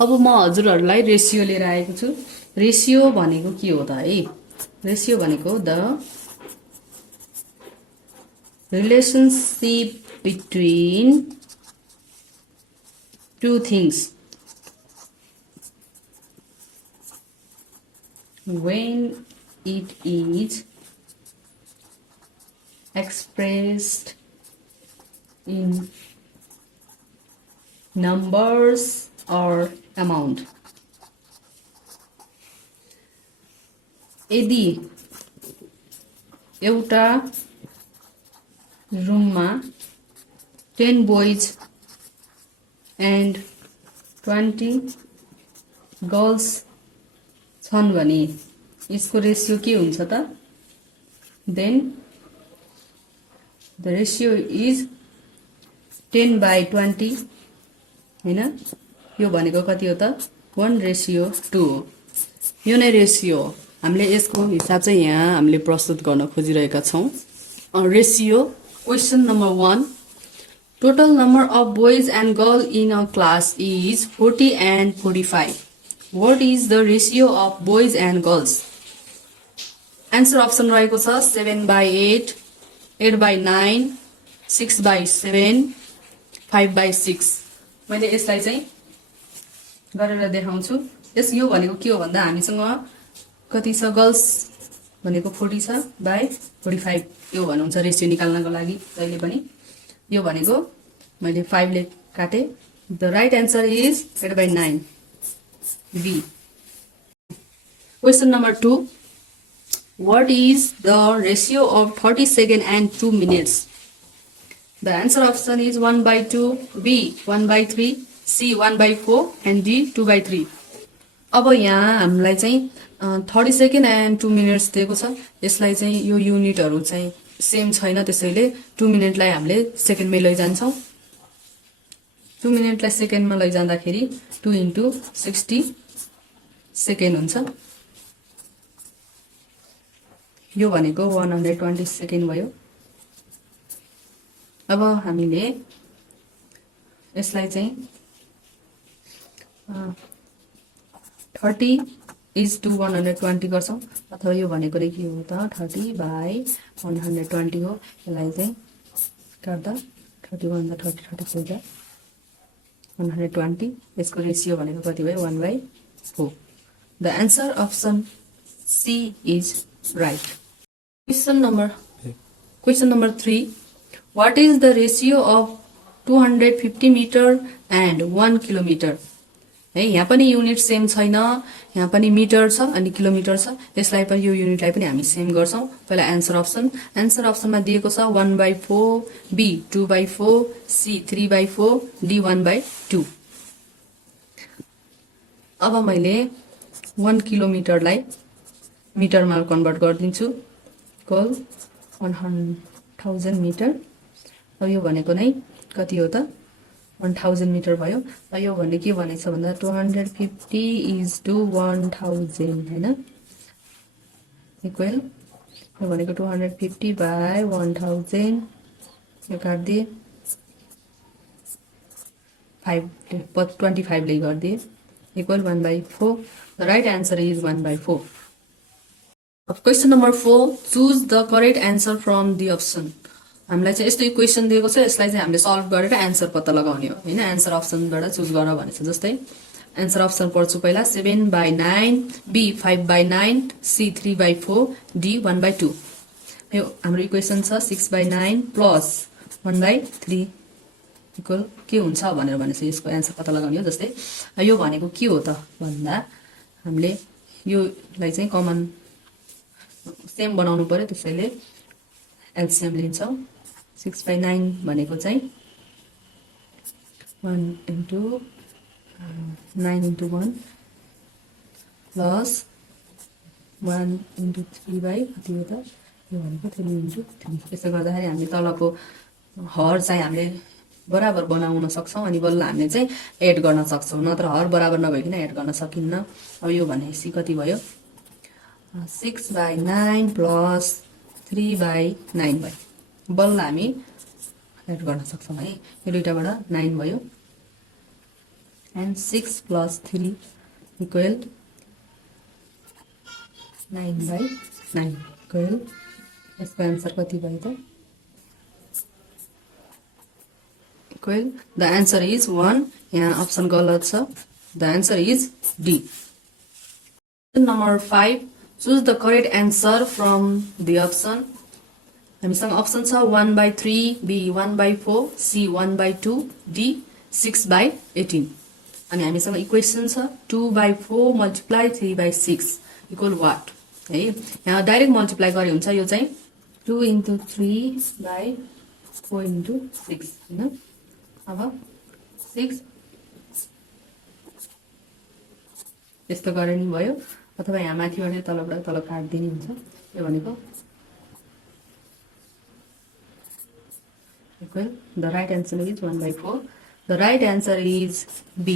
अब म हजुरहरूलाई रेसियो लिएर आएको छु। रेसियो भनेको के हो त है? रेसियो भनेको the relationship between two things when it is expressed in numbers or amount. यदि एउटा रुममा 10 boys and 20 girls छन् भने यसको रेशियो के हुन्छ त? Then the ratio is 10/20 हैन? यो भनेको कति हो त? 1:2 हो। यो नै रेशियो हो। हामीले यसको हिसाब चाहिँ यहाँ हामीले प्रस्तुत गर्न खोजिरहेका छौं। Ratio question number 1, total number of boys and girls in a class is 40 and 45. What is the ratio of boys and girls? Answer option रहेको छ 7/8, 8/9, 6/7, 5/6. मैले यसलाई चाहिँ गरेर देखाउँछु। यस यो भनेको के हो भन्दा हामीसँग कति छ? गर्ल्स भनेको 40 छ बाइ 45 यो भन्नुहुन्छ रेशियो निकाल्नको लागि जहिले पनि। यो भनेको मैले 5 ले काटे। The right answer is 8/9 B. Question number 2. What is the ratio of 30 seconds and 2 minutes? The answer option is 1/2, B 1/3, C 1/4 and D 2/3. अब यहाँ हामीलाई चाहिँ 30 सेकेन्ड एन्ड 2 मिनट्स दिएको छ। यसलाई चाहिँ यो युनिटहरु चाहिँ सेम छैन, त्यसैले 2 मिनेटलाई हामीले सेकेन्डमै लैजान्छौं। 2 मिनेटलाई सेकेन्डमा लैजाँदाखेरि 2 * 60 सेकेन्ड हुन्छ। यो भनेको 120 सेकेन्ड भयो। अब हामीले यसलाई चाहिँ 30:120 गर्छौं, अथवा यो भनेको के हो त 30/120 हो। यसलाई चाहिँ गर्दा 31 30 120। यसको रेशियो भनेको कति भयो? 1/4। The answer option C is right. Question number 3. What is the ratio of 250 meter and 1 kilometer? है यहाँ पनि युनिट सेम छैन, यहाँ पनि मिटर छ अनि किलोमिटर छ। यसलाई पनि यो युनिटलाई पनि हामी सेम गर्छौं। पहिला आन्सर अप्सनमा दिएको छ 1/4, B 2/4, C 3/4, D 1/2। अब मैले 1 किलोमिटरलाई मिटरमा कन्भर्ट गर्दिन्छु। Equal 1000 metre. अब यो भनेको नै कति हो त? 1000 मिटर भयो। यो भन्ने के भनेछ भन्दा 250:1000 हैन? इक्वल यो भनेको 250/1000 यो काट्दिए 25 ले गर्दिए equal 1/4। The right answer is 1/4। Question number 4. Choose the correct answer from the option. हामीलाई चाहिँ यस्तो इक्वेसन दिएको छ, यसलाई चाहिँ हामीले सल्भ गरेर आन्सर पत्ता लगाउने हो हैन। आन्सर अप्सनबाट चुज गर भनेछ। जस्तै आन्सर अप्सन पढ्छु पहिला 7/9, B 5/9, C 3/4, D 1/2। यो हाम्रो इक्वेसन छ 6/9 प्लस 1/3 इक्वल के हुन्छ भनेर भनेछ। यसको आन्सर पत्ता लगाउने हो। जस्तै यो भनेको के हो त भन्दा हामीले योलाई चाहिँ कमन सेम बनाउनु पर्यो, त्यसैले एलसीएम लिन्छौं। 6/9 भनेको चाहिँ 1 * 9 * 1 प्लस 1 * 3 कति हो त? यो भनेको 3 * 3। यसो गर्दाखेरि हामीले तलको हर चाहिँ हामीले बराबर बनाउन सक्छौं अनि बल्ल हामीले चाहिँ एड गर्न सक्छौं, नत्र हर बराबर नभइकन एड गर्न सकिन्न। अब यो भनेपछि कति भयो? 6/9 प्लस 3/9 भयो। बल्ल हामी एड गर्न सक्छौं है। यो दुईटाबाट 9 भयो। and 6 plus 3 equal 9/9 equal यसको आन्सर कति भयो त equal the answer is 1 यहाँ अप्सन गलत छ the answer is D. Number 5 choose the correct answer from the option हामीसँग अप्सन छ 1/3 B 1/4 C 1/2 D 6/18 अनि हामीसँग इक्वेसन छ 2/4 मल्टिप्लाई 3/6 इक्वल वाट है यहाँ डाइरेक्ट मल्टिप्लाई गरे हुन्छ यो चाहिँ 2 into 3/4 into 6 हैन अब 6 यस्तो गरे नि भयो अथवा यहाँ माथिबाट तलबाट तल काट्दिने हुन्छ यो भनेको equal the right answer is 1/4 the right answer is B